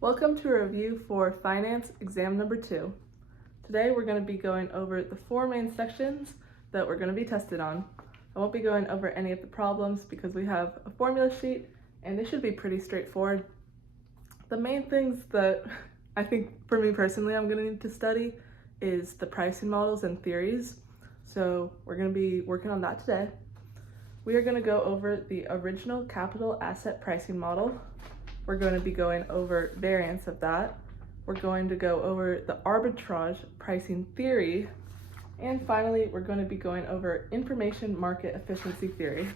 Welcome to a review for Finance Exam Number 2. Today we're going to be going over the 4 main sections that we're going to be tested on. I won't be going over any of the problems because we have a formula sheet and they should be pretty straightforward. The main things that I think for me personally I'm going to need to study is the pricing models and theories. So we're going to be working on that today. We are going to go over the original capital asset pricing model. We're going to be going over variants of that. We're going to go over the arbitrage pricing theory. And finally, we're going to be going over information market efficiency theory.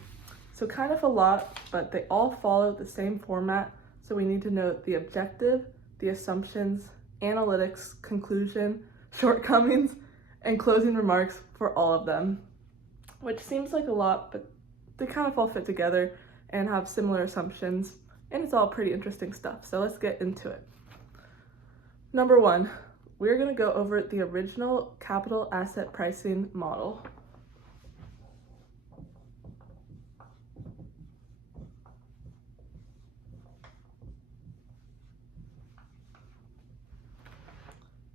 So kind of a lot, but they all follow the same format. So we need to know the objective, the assumptions, analytics, conclusion, shortcomings, and closing remarks for all of them, which seems like a lot, but they kind of all fit together and have similar assumptions. And it's all pretty interesting stuff, so let's get into it. Number 1, we're going to go over the original capital asset pricing model.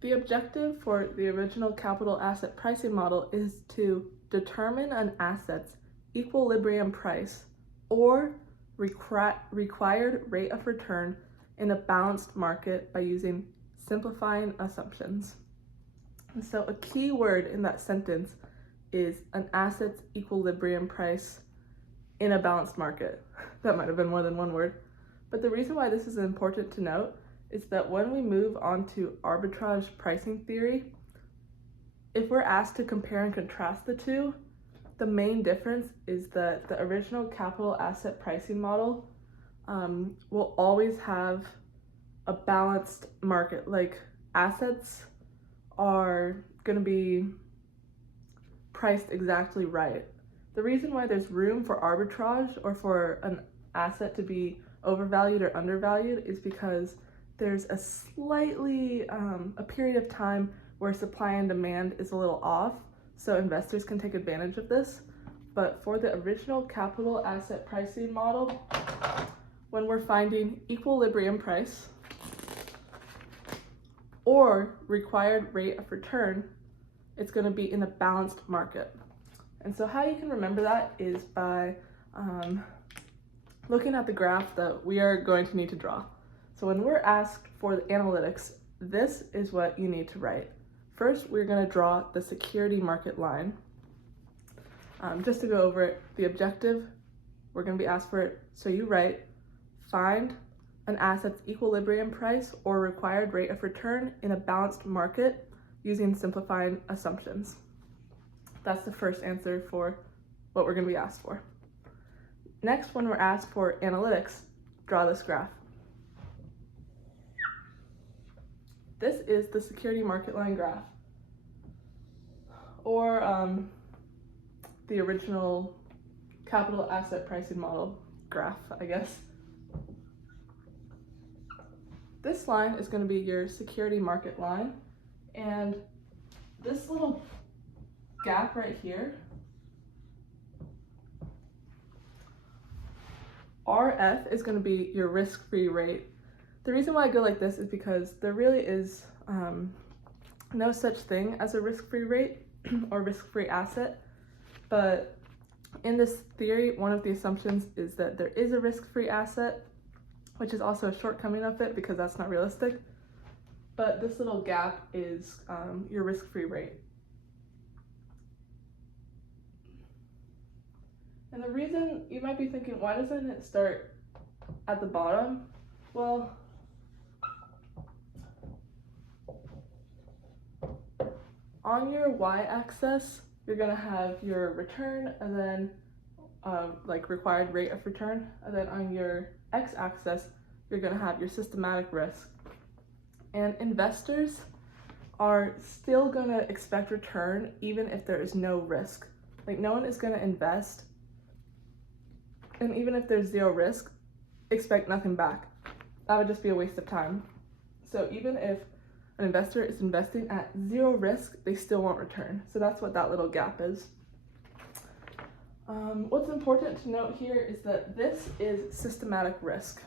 The objective for the original capital asset pricing model is to determine an asset's equilibrium price or required rate of return in a balanced market by using simplifying assumptions. And so a key word in that sentence is an asset's equilibrium price in a balanced market. That might have been more than one word. But the reason why this is important to note is that when we move on to arbitrage pricing theory, if we're asked to compare and contrast the two, the main difference is that the original capital asset pricing model will always have a balanced market. Like assets are going to be priced exactly right. The reason why there's room for arbitrage or for an asset to be overvalued or undervalued is because there's a slightly a period of time where supply and demand is a little off. So investors can take advantage of this. But for the original capital asset pricing model, when we're finding equilibrium price or required rate of return, it's going to be in a balanced market. And so how you can remember that is by looking at the graph that we are going to need to draw. So when we're asked for the analytics, this is what you need to write. First, we're going to draw the security market line. Just to go over it, the objective, we're going to be asked for it. So you write, find an asset's equilibrium price or required rate of return in a balanced market using simplifying assumptions. That's the first answer for what we're going to be asked for. Next, when we're asked for analytics, draw this graph. This is the security market line graph, or the original capital asset pricing model graph, I guess. This line is going to be your security market line, and this little gap right here, RF, is going to be your risk-free rate. The reason why I go like this is because there really is no such thing as a risk-free rate or risk-free asset. But in this theory, one of the assumptions is that there is a risk-free asset, which is also a shortcoming of it because that's not realistic. But this little gap is your risk-free rate. And the reason you might be thinking, why doesn't it start at the bottom? Well, on your y-axis, you're going to have your return and then like required rate of return. And then on your x-axis, you're going to have your systematic risk. And investors are still going to expect return even if there is no risk. Like no one is going to invest, and even if there's zero risk, expect nothing back. That would just be a waste of time. So even if an investor is investing at zero risk, they still won't return. So that's what that little gap is. What's important to note here is that this is systematic risk.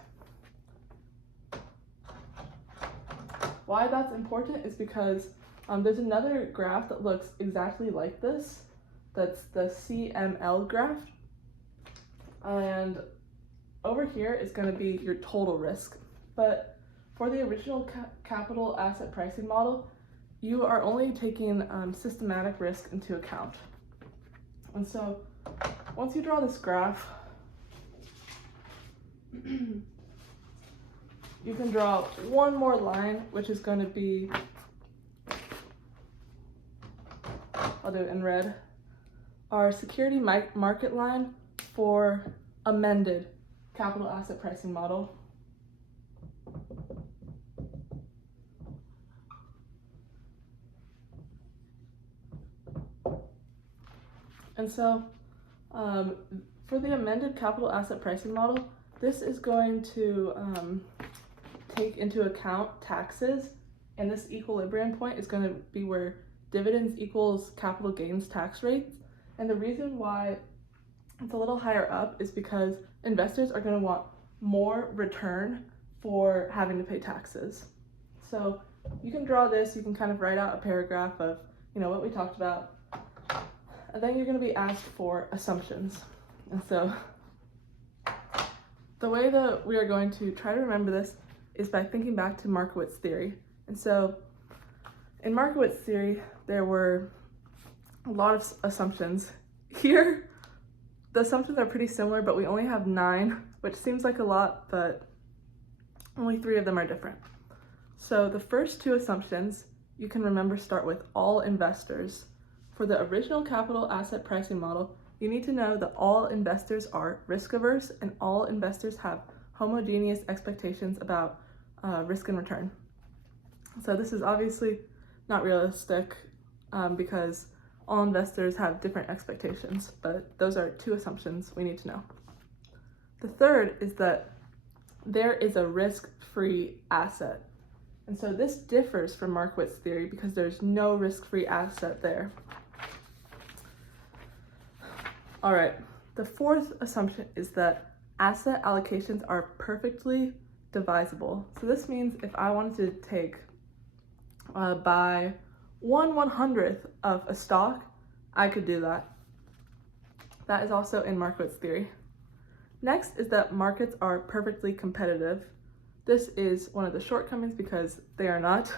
Why that's important is because there's another graph that looks exactly like this. That's the CML graph. And over here is going to be your total risk. But for the original capital asset pricing model, you are only taking systematic risk into account. And so once you draw this graph, you can draw one more line, which is going to be, I'll do it in red, our security market line for amended capital asset pricing model. And so for the amended capital asset pricing model, this is going to take into account taxes, and this equilibrium point is going to be where dividends equals capital gains tax rates. And the reason why it's a little higher up is because investors are going to want more return for having to pay taxes. So you can draw this, you can kind of write out a paragraph of, what we talked about. And then you're going to be asked for assumptions. And so the way that we are going to try to remember this is by thinking back to Markowitz theory. And so in Markowitz theory, there were a lot of assumptions. Here, the assumptions are pretty similar, but we only have 9, which seems like a lot, but only 3 of them are different. So the first 2 assumptions you can remember start with all investors. For the original capital asset pricing model, you need to know that all investors are risk averse and all investors have homogeneous expectations about risk and return. So this is obviously not realistic because all investors have different expectations, but those are 2 assumptions we need to know. The third is that there is a risk-free asset. And so this differs from Markowitz theory because there's no risk-free asset there. All right, the fourth assumption is that asset allocations are perfectly divisible. So this means if I wanted to take buy 1/100th of a stock, I could do that. That is also in Markowitz theory. Next is that markets are perfectly competitive. This is one of the shortcomings because they are not,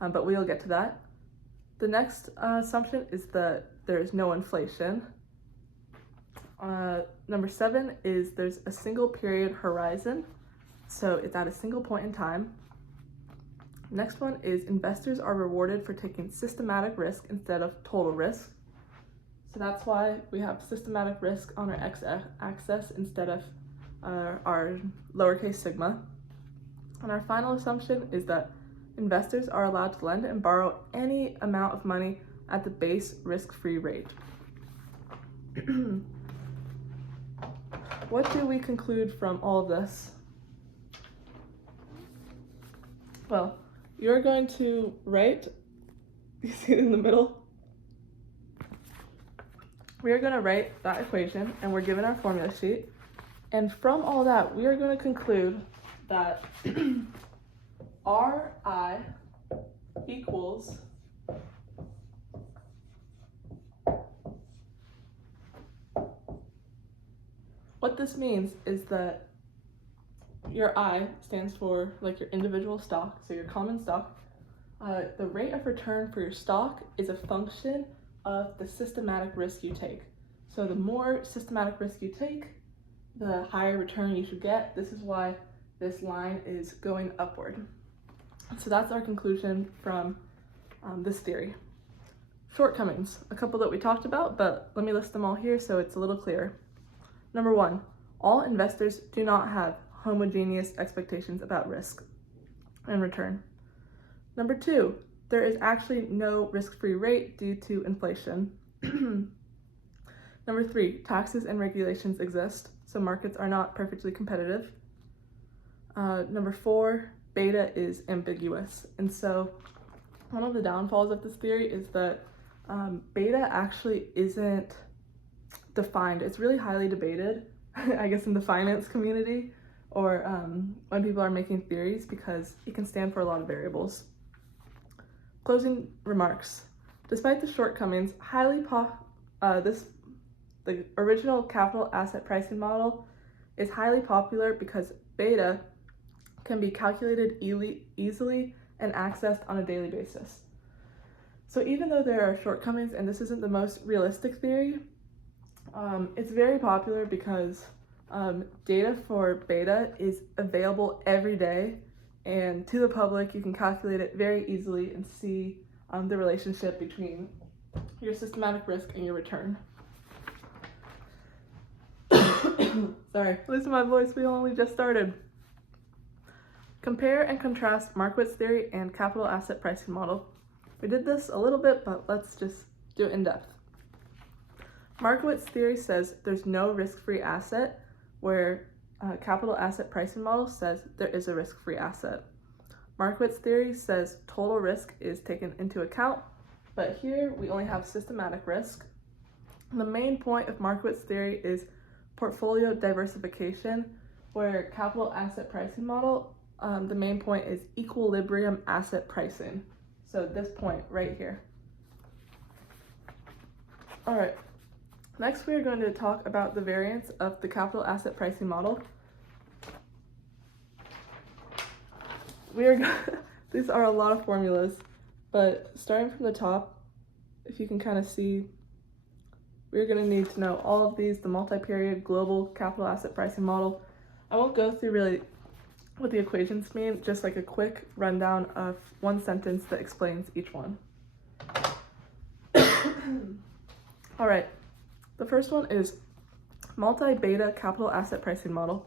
but we'll get to that. The next assumption is that there is no inflation. Number 7 is there's a single period horizon, so it's at a single point in time. Next one is investors are rewarded for taking systematic risk instead of total risk. So that's why we have systematic risk on our x-axis instead of our lowercase sigma. And our final assumption is that investors are allowed to lend and borrow any amount of money at the base risk-free rate. What do we conclude from all of this? Well, you're going to write, you see it in the middle? We are going to write that equation, and we're given our formula sheet. And from all that, we are going to conclude that Ri equals what this means is that your I stands for like your individual stock, so your common stock. The rate of return for your stock is a function of the systematic risk you take. So the more systematic risk you take, the higher return you should get. This is why this line is going upward. So that's our conclusion from this theory. Shortcomings, a couple that we talked about, but let me list them all here so it's a little clearer. Number 1, all investors do not have homogeneous expectations about risk and return. Number 2, there is actually no risk-free rate due to inflation. Number 3, taxes and regulations exist, so markets are not perfectly competitive. Number 4, beta is ambiguous. And so one of the downfalls of this theory is that beta actually isn't defined. It's really highly debated, I guess, in the finance community or when people are making theories because it can stand for a lot of variables. Closing remarks. Despite the shortcomings, the original capital asset pricing model is highly popular because beta can be calculated easily and accessed on a daily basis. So even though there are shortcomings and this isn't the most realistic theory, it's very popular because data for beta is available every day, and to the public you can calculate it very easily and see the relationship between your systematic risk and your return. Sorry, losing my voice, we only just started. Compare and contrast Markowitz theory and capital asset pricing model. We did this a little bit, but let's just do it in depth. Markowitz theory says there's no risk-free asset, where capital asset pricing model says there is a risk-free asset. Markowitz theory says total risk is taken into account, but here we only have systematic risk. The main point of Markowitz theory is portfolio diversification, where capital asset pricing model, the main point is equilibrium asset pricing. So this point right here. All right, next we are going to talk about the variance of the capital asset pricing model. These are a lot of formulas, but starting from the top, if you can kind of see, we're going to need to know all of these, the multi-period global capital asset pricing model. I won't go through really what the equations mean, just like a quick rundown of one sentence that explains each one. All right, the first one is multi-beta capital asset pricing model.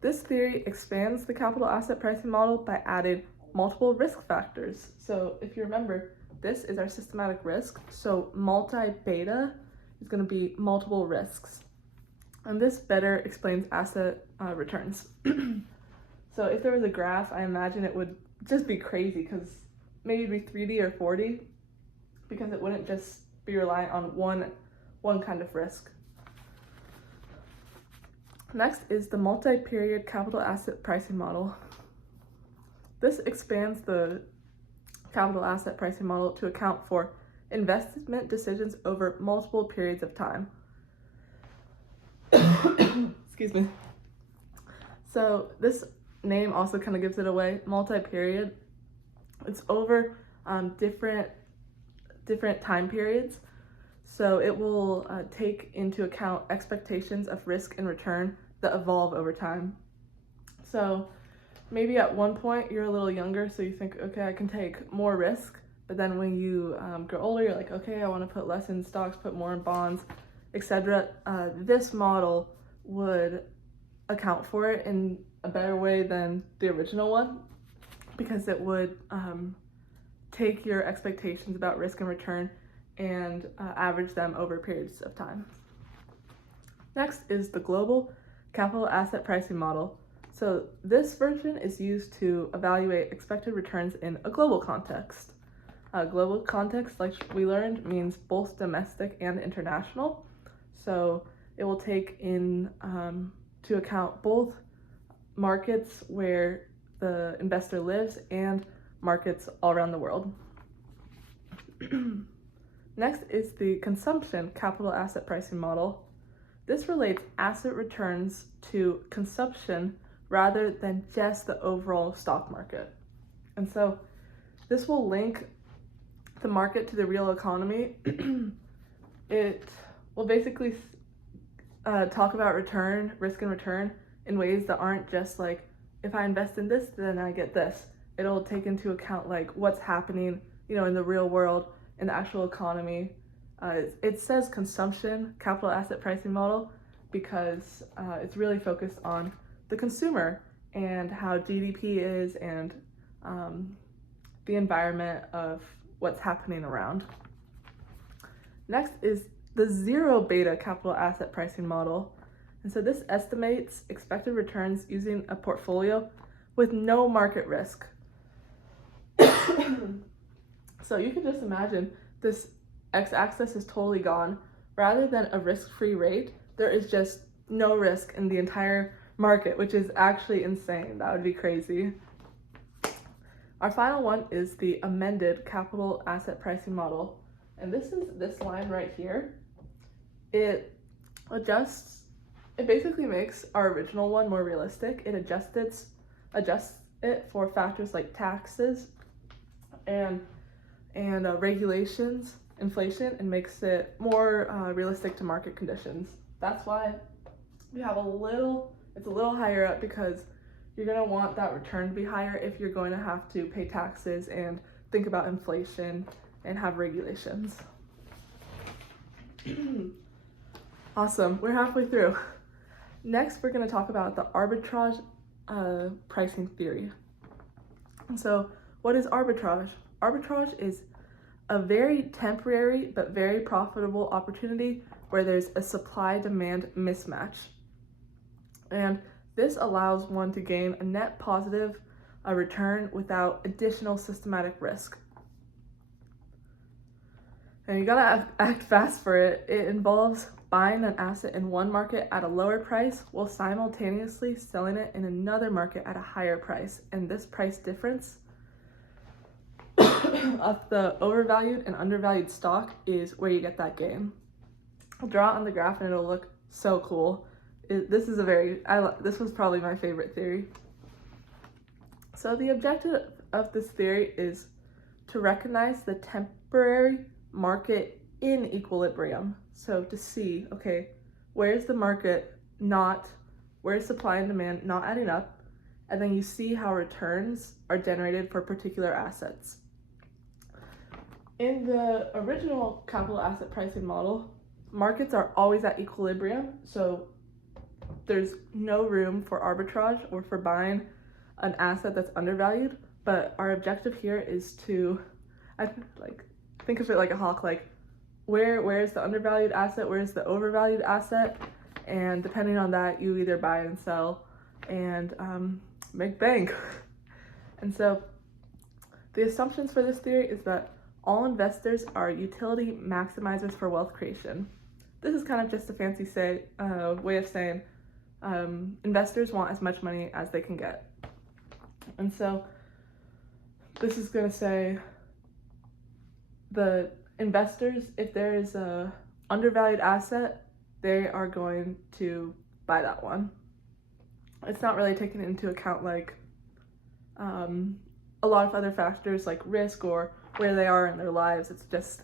This theory expands the capital asset pricing model by adding multiple risk factors. So if you remember, this is our systematic risk, so multi-beta is going to be multiple risks. And this better explains asset returns. So if there was a graph, I imagine it would just be crazy, because maybe it'd be 3D or 4D, because it wouldn't just be reliant on one kind of risk. Next is the multi-period capital asset pricing model. This expands the capital asset pricing model to account for investment decisions over multiple periods of time. Excuse me. So this name also kind of gives it away, multi-period. It's over different time periods. So it will take into account expectations of risk and return that evolve over time. So maybe at one point you're a little younger, so you think, okay, I can take more risk. But then when you grow older, you're like, okay, I want to put less in stocks, put more in bonds, etc. This model would account for it in a better way than the original one, because it would take your expectations about risk and return and average them over periods of time. Next is the global capital asset pricing model. So this version is used to evaluate expected returns in a global context. Global context, like we learned, means both domestic and international. So it will take in to account both markets where the investor lives and markets all around the world. Next is the consumption capital asset pricing model. This relates asset returns to consumption rather than just the overall stock market. And so this will link the market to the real economy. It will basically talk about return, risk and return in ways that aren't just like, if I invest in this, then I get this. It'll take into account like what's happening, in the real world, in the actual economy. It says consumption capital asset pricing model because it's really focused on the consumer and how GDP is and the environment of what's happening around. Next is the zero beta capital asset pricing model. And so this estimates expected returns using a portfolio with no market risk. So you can just imagine this x-axis is totally gone. Rather than a risk-free rate, there is just no risk in the entire market, which is actually insane. That would be crazy. Our final one is the amended capital asset pricing model. And this is this line right here. It basically makes our original one more realistic. It adjusts it for factors like taxes and regulations, inflation, and makes it more realistic to market conditions. That's why we have it's a little higher up, because you're going to want that return to be higher if you're going to have to pay taxes and think about inflation and have regulations. Awesome, we're halfway through. Next, we're going to talk about the arbitrage pricing theory. So, what is arbitrage? Arbitrage is a very temporary but very profitable opportunity where there's a supply-demand mismatch. And this allows one to gain a net positive return without additional systematic risk. And you gotta act fast for it. It involves buying an asset in one market at a lower price while simultaneously selling it in another market at a higher price. And this price difference of the overvalued and undervalued stock is where you get that gain. I'll draw it on the graph and it'll look so cool. This was probably my favorite theory. So the objective of this theory is to recognize the temporary market in equilibrium. So to see, okay, where's the market where's supply and demand not adding up, and then you see how returns are generated for particular assets. In the original capital asset pricing model, markets are always at equilibrium, so there's no room for arbitrage or for buying an asset that's undervalued. But our objective here is to, think of it like a hawk, like where's the undervalued asset, where's the overvalued asset, and depending on that, you either buy and sell and make bank. And so the assumptions for this theory is that all investors are utility maximizers for wealth creation. This is kind of just a fancy way of saying investors want as much money as they can get. And so this is going to say the investors, if there is a undervalued asset, they are going to buy that one. It's not really taking into account like a lot of other factors like risk or where they are in their lives. It's just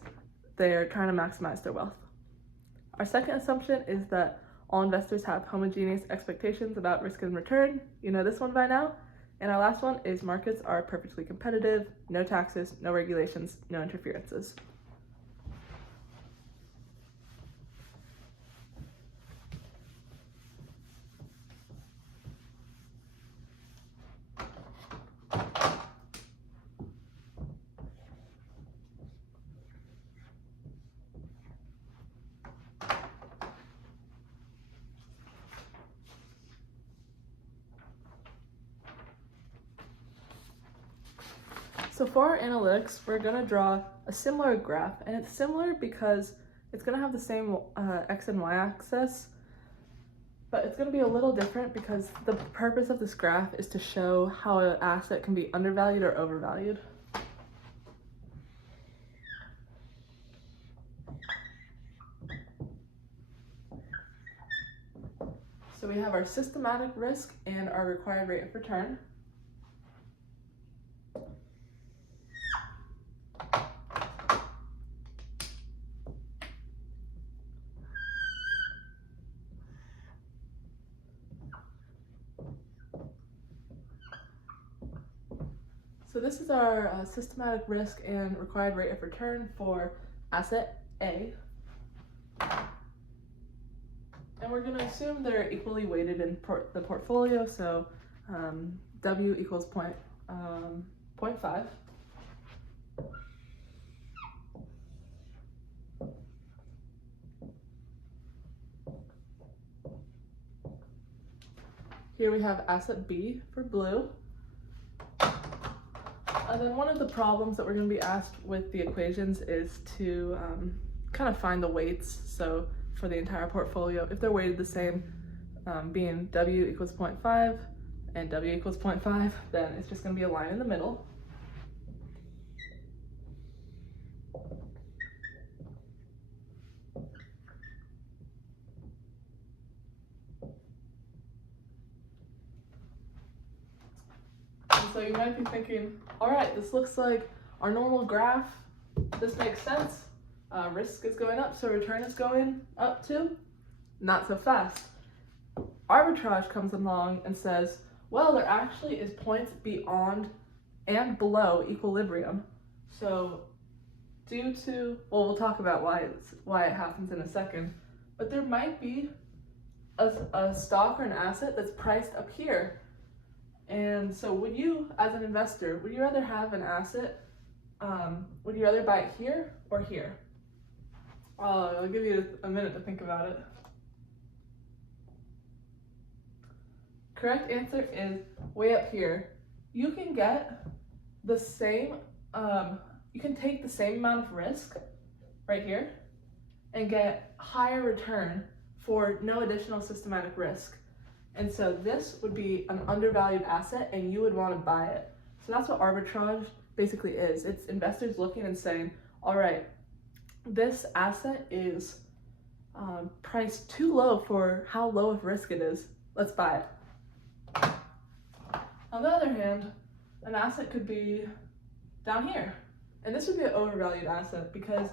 they're trying to maximize their wealth. Our second assumption is that all investors have homogeneous expectations about risk and return. You know this one by now. And our last one is markets are perfectly competitive, no taxes, no regulations, no interferences. So for our analytics, we're going to draw a similar graph, and it's similar because it's going to have the same x and y axis, but it's going to be a little different because the purpose of this graph is to show how an asset can be undervalued or overvalued. So we have our systematic risk and our required rate of return. So this is our systematic risk and required rate of return for asset A. And we're going to assume they're equally weighted in the portfolio, so W equals 0.5. Here we have asset B for blue. And then one of the problems that we're going to be asked with the equations is to kind of find the weights. So for the entire portfolio, if they're weighted the same, being W equals 0.5 and W equals 0.5, then it's just going to be a line in the middle. And so you might be thinking, all right, this looks like our normal graph. This makes sense. Risk is going up, so return is going up too. Not so fast. Arbitrage comes along and says, well, there actually is points beyond and below equilibrium. So due to, well, we'll talk about why it happens in a second, but there might be a stock or an asset that's priced up here. And so would you, as an investor, would you rather have an asset, would you rather buy it here or here? I'll give you a minute to think about it. Correct answer is way up here. You can get the same, you can take the same amount of risk right here and get higher return for no additional systematic risk. And so this would be an undervalued asset and you would want to buy it. So that's what arbitrage basically is. It's investors looking and saying, all right, this asset is priced too low for how low of risk it is. Let's buy it. On the other hand, an asset could be down here. And this would be an overvalued asset because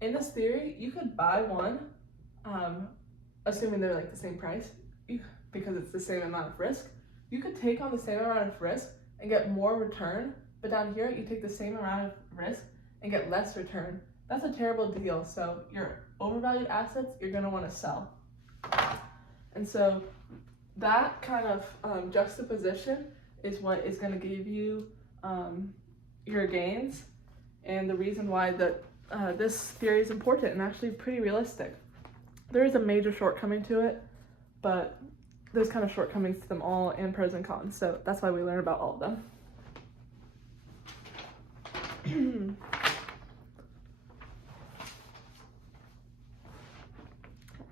in this theory, you could buy one, assuming they're like the same price, because it's the same amount of risk. You could take on the same amount of risk and get more return, but down here, you take the same amount of risk and get less return. That's a terrible deal. So your overvalued assets, you're gonna wanna sell. And so that kind of juxtaposition is what is gonna give you your gains, and the reason why this theory is important and actually pretty realistic. There is a major shortcoming to it, but there's kind of shortcomings to them all and pros and cons, so that's why we learn about all of them.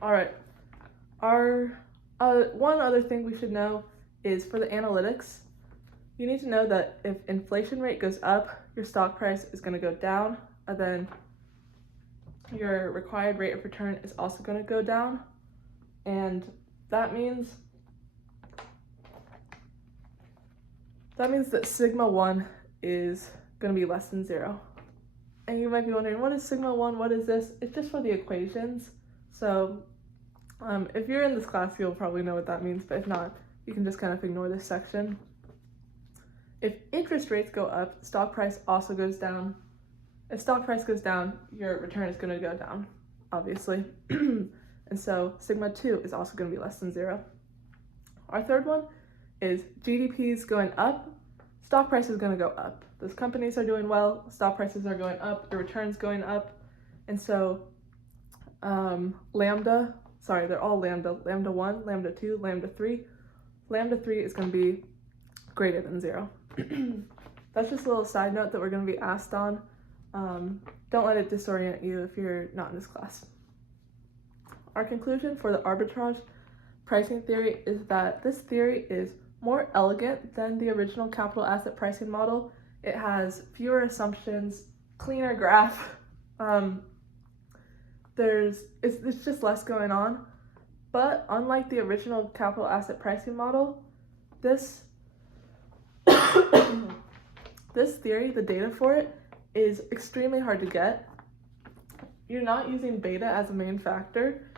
All right, one other thing we should know is for the analytics, you need to know that if inflation rate goes up, your stock price is going to go down, and then your required rate of return is also going to go down, and that means that sigma 1 is going to be less than 0. And you might be wondering, what is sigma 1? What is this? It's just for the equations. So if you're in this class, you'll probably know what that means, but if not, you can just kind of ignore this section. If interest rates go up, stock price also goes down. If stock price goes down, your return is going to go down, obviously. And so sigma 2 is also going to be less than 0. Our third one is GDP is going up, stock price is going to go up. Those companies are doing well, stock prices are going up, your return's going up. And so they're all lambda 1, lambda 2, lambda 3. Lambda 3 is going to be greater than 0. That's just a little side note that we're going to be asked on. Don't let it disorient you if you're not in this class. Our conclusion for the arbitrage pricing theory is that this theory is more elegant than the original capital asset pricing model. It has fewer assumptions, cleaner graph. It's just less going on. But unlike the original capital asset pricing model, this theory, the data for it, is extremely hard to get. You're not using beta as a main factor,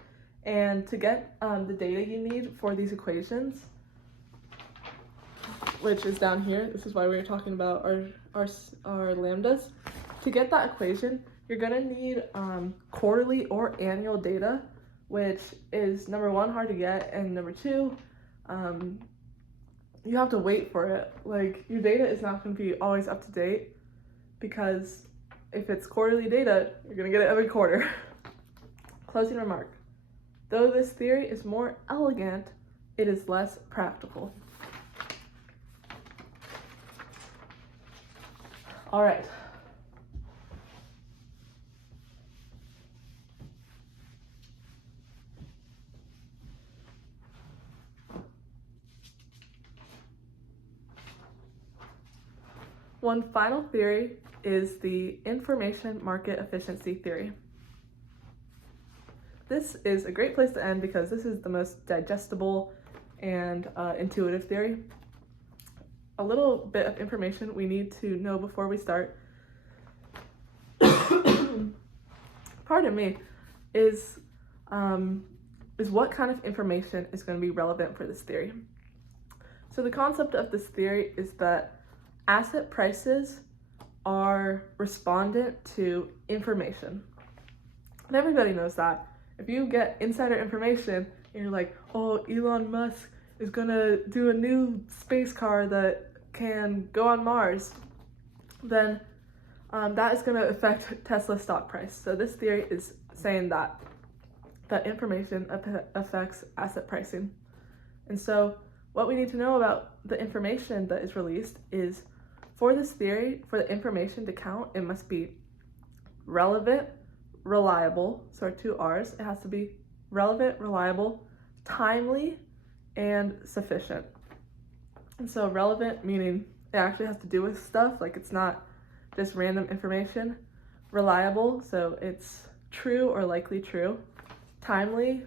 and to get the data you need for these equations, which is down here, this is why we were talking about our lambdas. To get that equation, you're gonna need quarterly or annual data, which is number 1, hard to get, and number 2, you have to wait for it. Like, your data is not gonna be always up to date, because if it's quarterly data, you're gonna get it every quarter. Closing remark. Though this theory is more elegant, it is less practical. All right. One final theory is the information market efficiency theory. This is a great place to end because this is the most digestible and intuitive theory. A little bit of information we need to know before we start, pardon me, is what kind of information is going to be relevant for this theory. So the concept of this theory is that asset prices are respondent to information. And everybody knows that. If you get insider information and you're like, oh, Elon Musk is gonna do a new space car that can go on Mars, then that is gonna affect Tesla's stock price. So this theory is saying that information affects asset pricing. And so what we need to know about the information that is released is, for this theory, for the information to count, it must be relevant, reliable, so our two R's, it has to be relevant, reliable, timely, and sufficient. And so relevant meaning it actually has to do with stuff, like it's not just random information. Reliable, so it's true or likely true. Timely,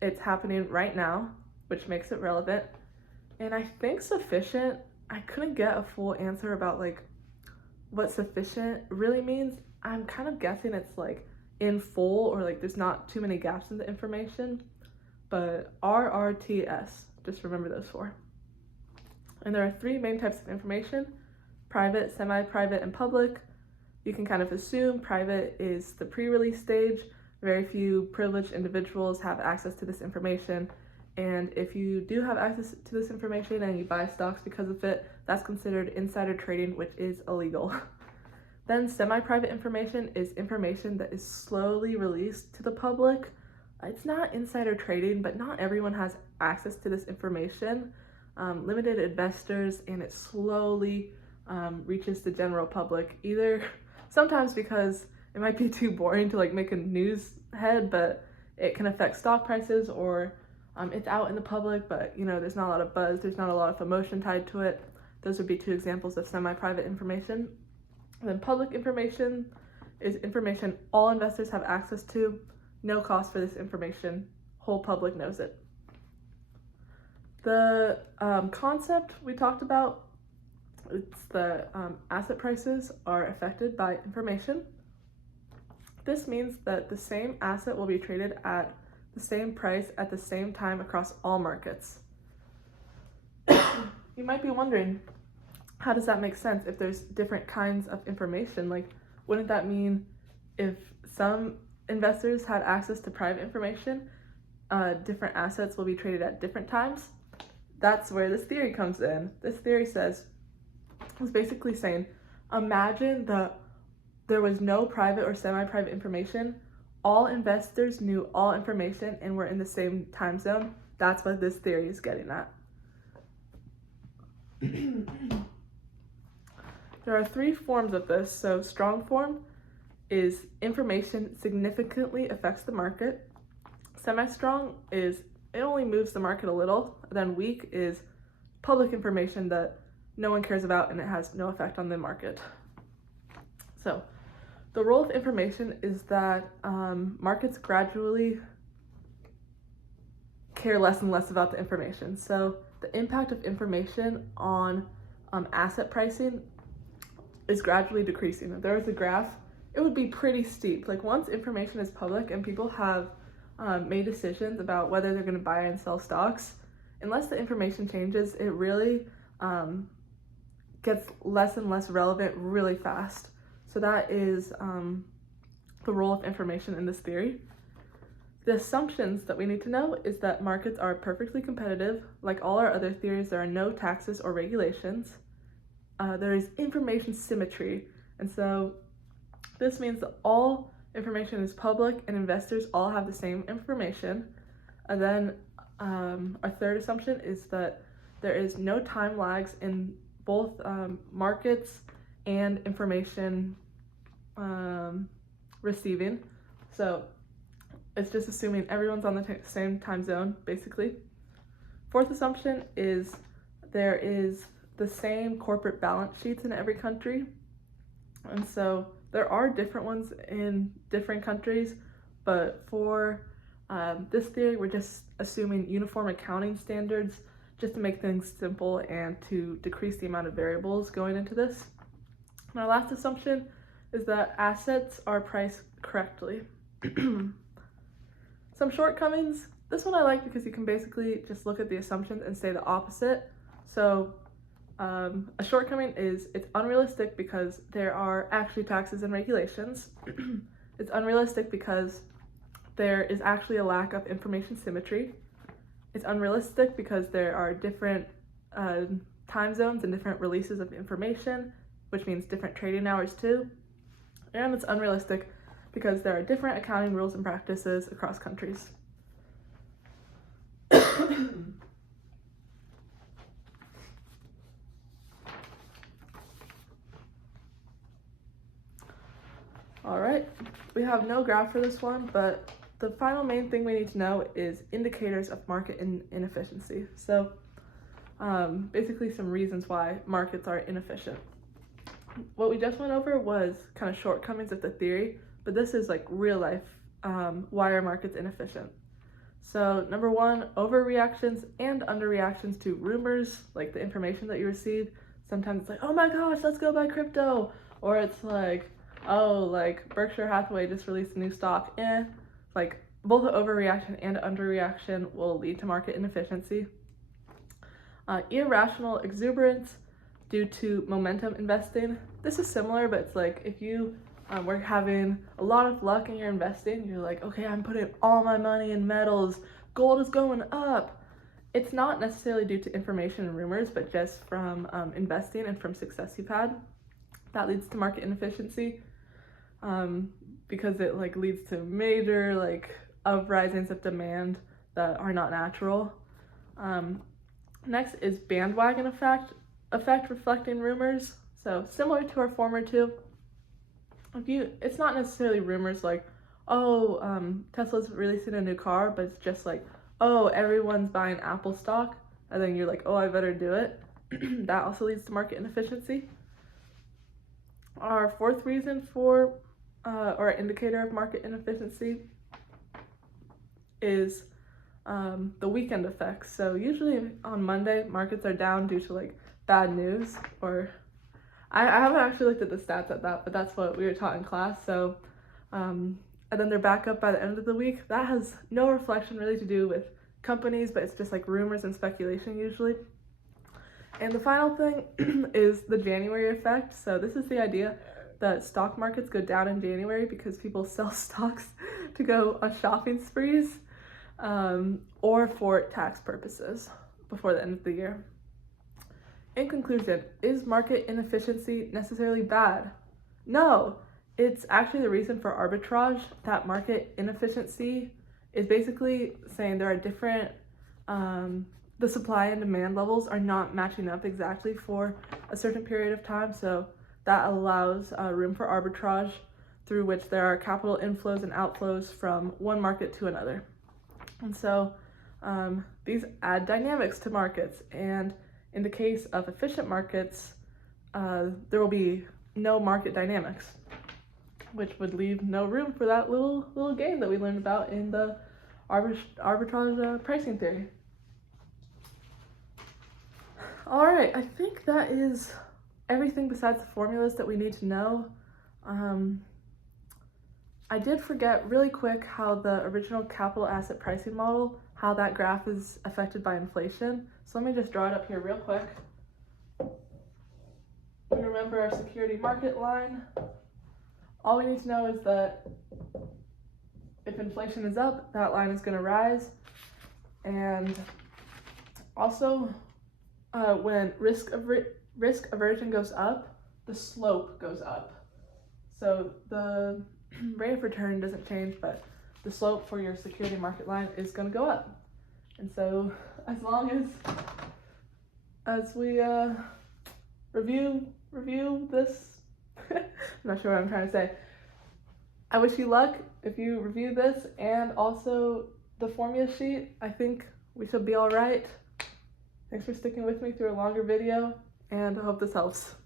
it's happening right now, which makes it relevant. And I think sufficient, I couldn't get a full answer about like what sufficient really means. I'm kind of guessing it's like in full, or like there's not too many gaps in the information, but RRTS, just remember those four. And there are three main types of information: private, semi-private, and public. You can kind of assume private is the pre-release stage. Very few privileged individuals have access to this information, and if you do have access to this information and you buy stocks because of it, that's considered insider trading, which is illegal. Then semi-private information is information that is slowly released to the public. It's not insider trading, but not everyone has access to this information. Limited investors, and it slowly reaches the general public, either sometimes because it might be too boring to like make a news head, but it can affect stock prices, or it's out in the public, but you know, there's not a lot of buzz, there's not a lot of emotion tied to it. Those would be two examples of semi-private information. And then public information is information all investors have access to, no cost for this information, whole public knows it. The concept we talked about, it's the asset prices are affected by information. This means that the same asset will be traded at the same price at the same time across all markets. You might be wondering, how does that make sense if there's different kinds of information? Like, wouldn't that mean if some investors had access to private information, different assets will be traded at different times? That's where this theory comes in. This theory it's basically saying, imagine there was no private or semi-private information. All investors knew all information and were in the same time zone. That's what this theory is getting at. There are three forms of this. So strong form is information significantly affects the market. Semi-strong is it only moves the market a little. Then weak is public information that no one cares about and it has no effect on the market. So the role of information is that markets gradually care less and less about the information. So the impact of information on asset pricing is gradually decreasing. If there was a graph, it would be pretty steep. Like once information is public and people have made decisions about whether they're going to buy and sell stocks, unless the information changes, it really gets less and less relevant really fast. So that is the role of information in this theory. The assumptions that we need to know is that markets are perfectly competitive. Like all our other theories, there are no taxes or regulations. There is information symmetry, and so this means that all information is public and investors all have the same information. And then our third assumption is that there is no time lags in both markets and information receiving. So it's just assuming everyone's on the same time zone, basically. Fourth assumption is there is the same corporate balance sheets in every country. And so there are different ones in different countries, but for this theory, we're just assuming uniform accounting standards just to make things simple and to decrease the amount of variables going into this. And our last assumption is that assets are priced correctly. Some shortcomings. This one I like because you can basically just look at the assumptions and say the opposite. So a shortcoming is it's unrealistic because there are actually taxes and regulations. It's unrealistic because there is actually a lack of information symmetry. It's unrealistic because there are different time zones and different releases of information, which means different trading hours too. And it's unrealistic because there are different accounting rules and practices across countries. All right, we have no graph for this one, but the final main thing we need to know is indicators of market inefficiency. So basically some reasons why markets are inefficient. What we just went over was kind of shortcomings of the theory, but this is like real life, why are markets inefficient? So number one, overreactions and underreactions to rumors, like the information that you receive. Sometimes it's like, oh my gosh, let's go buy crypto. Or it's like, oh, like Berkshire Hathaway just released a new stock. Like both the overreaction and underreaction will lead to market inefficiency. Irrational exuberance due to momentum investing. This is similar, but it's like if you were having a lot of luck in your investing, you're like, okay, I'm putting all my money in metals, gold is going up. It's not necessarily due to information and rumors, but just from investing and from success you've had. That leads to market inefficiency because it like leads to major like uprisings of demand that are not natural. Next is bandwagon effect reflecting rumors. So similar to our former two, it's not necessarily rumors like, oh, Tesla's releasing a new car, but it's just like, oh, everyone's buying Apple stock, and then you're like, oh, I better do it. That also leads to market inefficiency. Our fourth reason for, or indicator of market inefficiency is the weekend effect. So usually on Monday, markets are down due to like bad news, or I haven't actually looked at the stats at that, but that's what we were taught in class. So, and then they're back up by the end of the week. That has no reflection really to do with companies, but it's just like rumors and speculation usually. And the final thing is the January effect. So this is the idea that stock markets go down in January because people sell stocks to go on shopping sprees or for tax purposes before the end of the year. In conclusion, is market inefficiency necessarily bad? No, it's actually the reason for arbitrage. That market inefficiency is basically saying there are different, the supply and demand levels are not matching up exactly for a certain period of time. So that allows room for arbitrage through which there are capital inflows and outflows from one market to another. And so these add dynamics to markets, and in the case of efficient markets, there will be no market dynamics, which would leave no room for that little game that we learned about in the arbitrage pricing theory. All right, I think that is everything besides the formulas that we need to know. I did forget really quick how the original capital asset pricing model, how that graph is affected by inflation. So let me just draw it up here real quick. We remember our security market line. All we need to know is that if inflation is up, that line is going to rise. And also, when risk aversion goes up, the slope goes up. So the rate of return doesn't change, but the slope for your security market line is going to go up. And so as long as we review this, I'm not sure what I'm trying to say. I wish you luck if you review this and also the formula sheet. I think we should be all right. Thanks for sticking with me through a longer video, and I hope this helps.